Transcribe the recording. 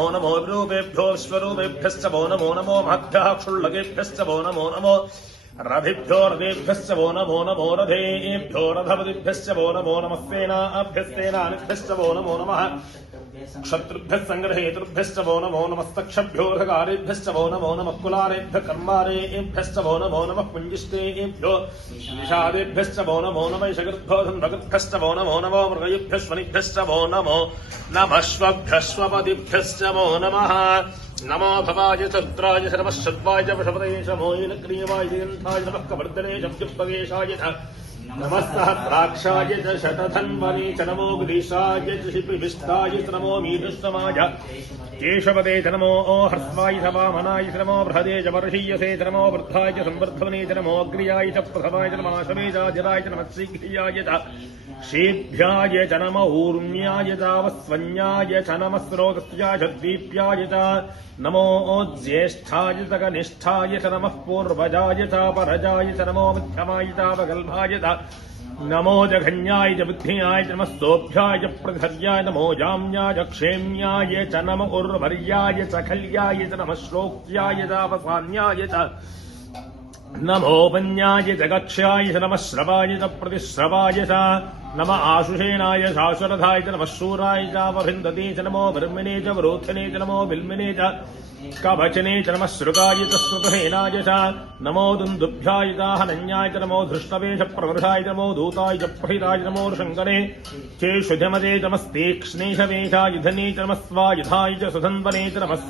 नमो रूपेभ्यो स्वरूपेभ्यश्च वो नमो नमो महद्भ्यः क्षुल्लकेभ्यश्च वो नमो नमो रथिभ्यो रथेभ्यश्च वो नमो नमो रथेभ्यो रथपतिभ्यश्च वो नमो नमः सेनाभ्यस्तेनानिभ्यश्च वो नमो नमः क्षत्रुभ्यः सङ्ग्रहेतृभ्यश्च वो नमो नमस्तक्षभ्योऽर्हकारेभ्यश्च वो नमो नमः कुलारेभ्यः कर्मारेभ्यश्च वो नमो नमः पुञ्जिष्टेभ्यो निषादेभ्यश्च वो नमो नमः शकृद्भ्यो धन्भकृद्भ्यश्च वो नमो नमो मृगयुभ्यश्वनिभ्यश्च वो नमो नमश्वभ्यश्वपदिभ्यश्च वो नमः नमो भवाय चत्राय नमः शत्वाय वृषभते नमो नीलग्रीवाय जयन्ताय नमः कवर्धने शब्दपदेशाय नमः सहस्राक्षाय च शतधन्वने च नमो गिरीशाय च शिपिविष्टाय च नमो मीदृष्टमाय केशवते च नमो हर्स्वाय च वामनाय च नमो बृहदे च वर्षीयसे च नमो वृद्धाय च संवर्धने च नमो अग्र्याय च प्रथमाय च नमाशवे च जराय च नमः शीघ्रियाय च शीभ्याय च नम ऊर्म्याय च वस्वन्याय च नमः स्रोतस्याय च दीप्याय च नमो ज्येष्ठाय च कनिष्ठाय च नमः पूर्वजाय च परजाय च नमो मध्यमाय च वगल्भाय च नमो जघन्याय च बुद्धियाय च नमः सोभ्याय च प्रधर्याय नमो जाम्याय च क्षेम्याय च नम उर्वर्याय च खल्याय च नमः श्लोक्याय च वसान्याय च नमोपन्याय च गक्ष्याय च नमः श्रवाय च प्रतिश्रवाय च नम आशुषेणाय शाश्वरथाय च नमः शूराय च वभिन्दते च नमो ब्रह्मणे च वरोधने च नमो बिल्मिने च कवचने च नमः श्रुताय च श्रुतहेनाय च नमो दुन्दुभ्याय च हनन्याय च नमो धृष्टवे च प्रवृषाय च नमो दूताय च प्रहिताय च नमो ऋषङ्कने चेषुधमते च नमस्तीक्ष्णे च मेषायुधने च नमः स्वायुधाय च सुधन्वने च नमः